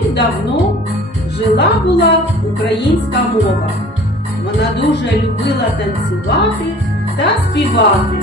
давно жила була українська мова. Вона дуже любила танцювати та співати.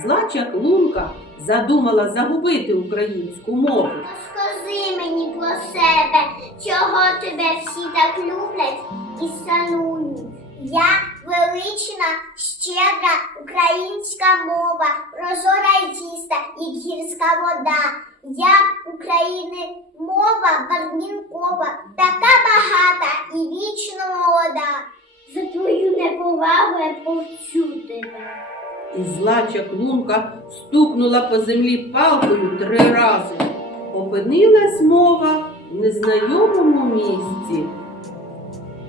Зла чаклунка задумала загубити українську мову. Скажи мені про себе, чого тебе всі так люблять і шанують. Я велична, щедра українська мова, прозора й чиста, як гірська вода. Я України мова барвінкова, така багата і вічно молода. За твою неповагу я повчу тебе. І зла чаклунка стукнула по землі палкою три рази. Опинилась мова в незнайомому місці.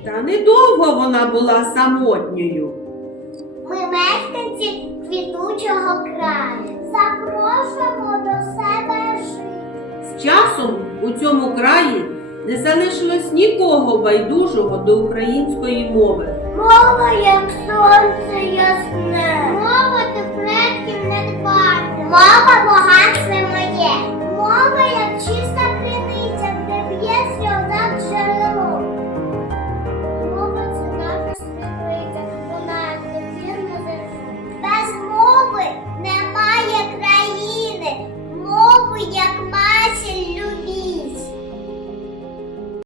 Та недовго вона була самотньою. Ми мешканці квітучого краю. Запрошуємо до себе жити. З часом у цьому краї не залишилось нікого байдужого до української мови. Мова як сонце ясне. Мова до